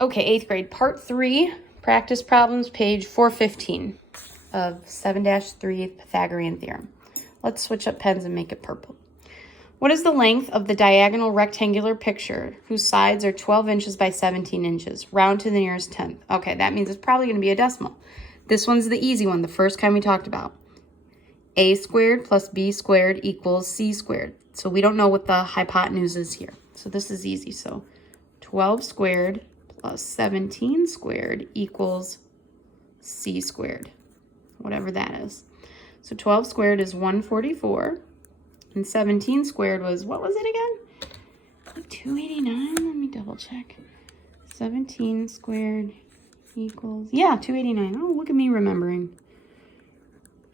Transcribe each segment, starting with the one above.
Okay, 8th grade, part 3, practice problems, page 415 of 7-3 Pythagorean theorem. Let's switch up pens and make it purple. What is the length of the diagonal rectangular picture whose sides are 12 inches by 17 inches? Round to the nearest tenth. Okay, that means it's probably going to be a decimal. This one's the easy one, the first kind we talked about. A squared plus B squared equals C squared. So we don't know what the hypotenuse is here. So this is easy. So 12 squared plus 17 squared equals C squared, whatever that is. So 12 squared is 144, and 17 squared was, what was it again? Like 289? Let me double check. 17 squared equals, yeah, 289. Oh, look at me remembering.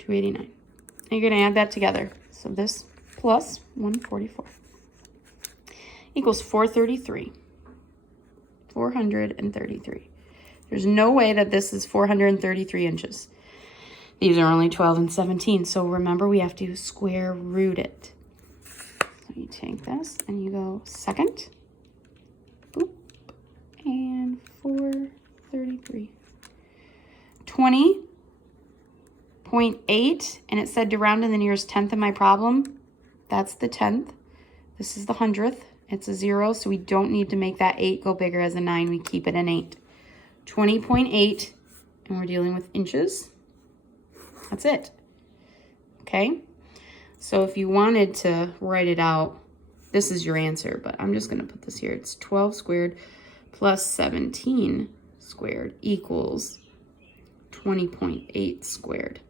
289. And you're going to add that together. So this plus 144 equals 433. 433. There's no way that this is 433 inches. These are only 12 and 17. So remember, we have to square root it. So you take this and you go second. Boop. And 433. 20.8. And it said to round to the nearest tenth of my problem. That's the tenth. This is the hundredth. It's a 0, so we don't need to make that 8 go bigger as a 9. We keep it an 8. 20.8, and we're dealing with inches. That's it. Okay? So if you wanted to write it out, this is your answer, but I'm just going to put this here. It's 12 squared plus 17 squared equals 20.8 squared.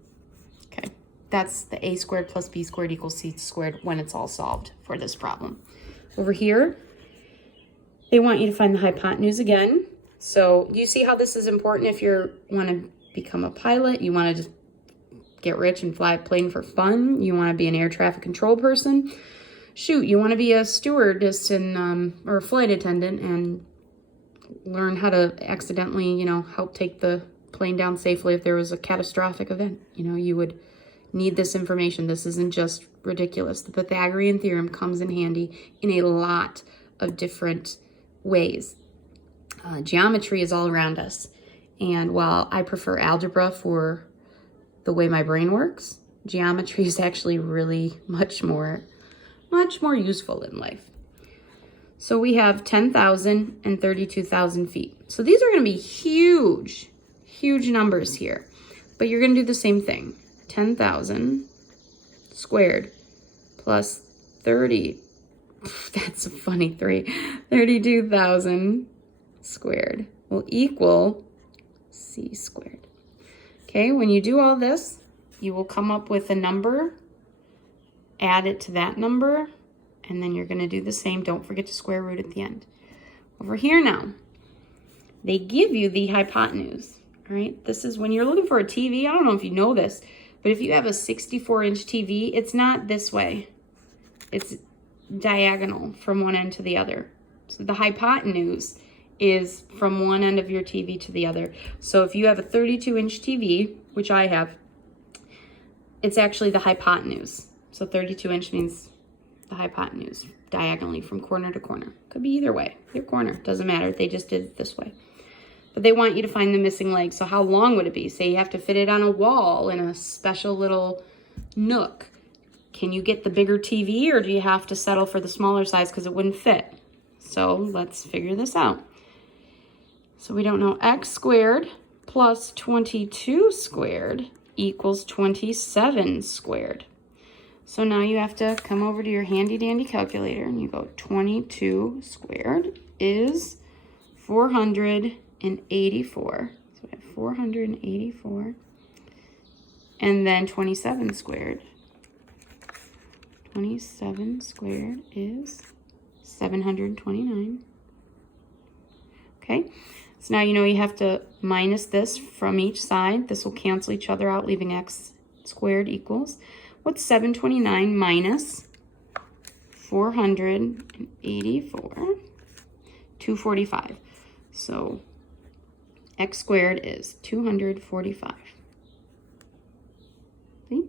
Okay? That's the A squared plus B squared equals C squared when it's all solved for this problem. Over here, they want you to find the hypotenuse again. So you see how this is important if you want to become a pilot, you want to just get rich and fly a plane for fun, you want to be an air traffic control person. Shoot, you want to be a stewardess and or a flight attendant and learn how to accidentally, help take the plane down safely if there was a catastrophic event. You would need this information. This isn't just ridiculous. The Pythagorean theorem comes in handy in a lot of different ways. Geometry is all around us. And while I prefer algebra for the way my brain works, geometry is actually really much more useful in life. So we have 10,000 and 32,000 feet. So these are going to be huge numbers here. But you're going to do the same thing. 10,000 squared plus 30, that's a funny 3, 32,000 squared will equal C squared. Okay, when you do all this, you will come up with a number, add it to that number, and then you're going to do the same. Don't forget to square root at the end. Over here now, they give you the hypotenuse. All right, this is when you're looking for a TV. I don't know if you know this, but if you have a 64-inch TV, it's not this way. It's diagonal from one end to the other. So the hypotenuse is from one end of your TV to the other. So if you have a 32-inch TV, which I have, it's actually the hypotenuse. So 32-inch means the hypotenuse, diagonally from corner to corner. Could be either way, either corner, doesn't matter. They just did it this way. But they want you to find the missing leg. So how long would it be? Say you have to fit it on a wall in a special little nook. Can you get the bigger TV, or do you have to settle for the smaller size because it wouldn't fit? So let's figure this out. So we don't know, x squared plus 22 squared equals 27 squared. So now you have to come over to your handy dandy calculator and you go 22 squared is 484. So we have 484. And then 27 squared. 27 squared is 729. Okay, so now you have to minus this from each side. This will cancel each other out, leaving x squared equals. What's 729 minus 484? 245. So x squared is 245. See?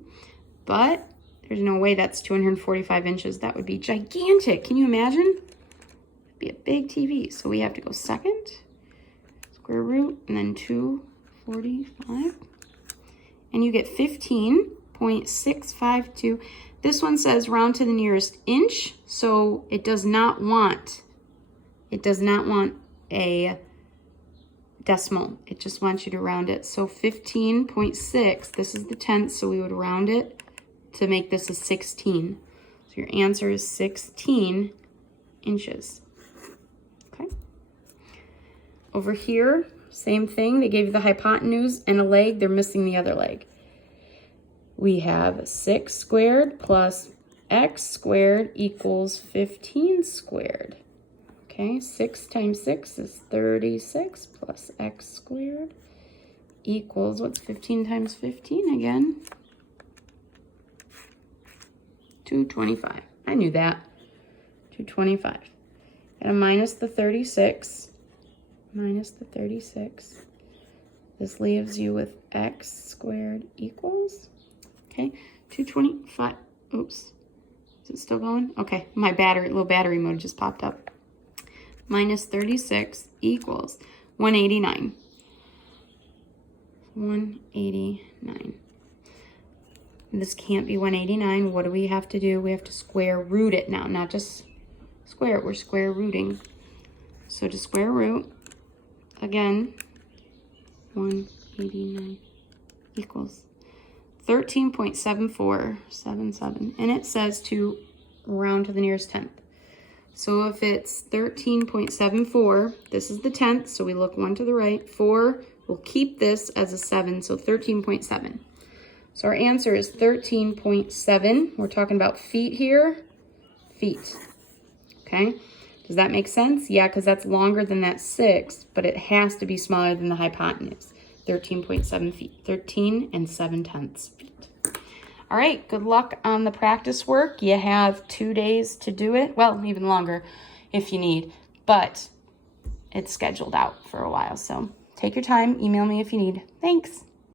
But there's no way that's 245 inches. That would be gigantic. Can you imagine? It'd be a big TV. So we have to go second. square root, and then 245. And you get 15.652. This one says round to the nearest inch, so it does not want a decimal. It just wants you to round it. So 15.6, this is the tenth, so we would round it to make this a 16. So your answer is 16 inches. Okay. Over here, same thing. They gave you the hypotenuse and a leg. They're missing the other leg. We have 6 squared plus x squared equals 15 squared. Okay, 6 times 6 is 36 plus x squared equals, what's 15 times 15 again? 225. I knew that. 225. And minus the 36. Minus the 36. This leaves you with x squared equals, okay, 225. Oops. Is it still going? Okay, my little battery mode just popped up. Minus 36 equals 189. 189. This can't be 189. What do we have to do? We have to square root it now, not just square it. We're square rooting. So to square root, again, 189 equals 13.7477. And it says to round to the nearest tenth. So if it's 13.74, this is the tenth, so we look 1 to the right. 4, we'll keep this as a 7, so 13.7. So our answer is 13.7. We're talking about feet here. Feet. Okay? Does that make sense? Yeah, because that's longer than that 6, but it has to be smaller than the hypotenuse. 13.7 feet. 13 7/10 feet. All right, good luck on the practice work. You have 2 days to do it. Well, even longer if you need, but it's scheduled out for a while. So take your time. Email me if you need. Thanks.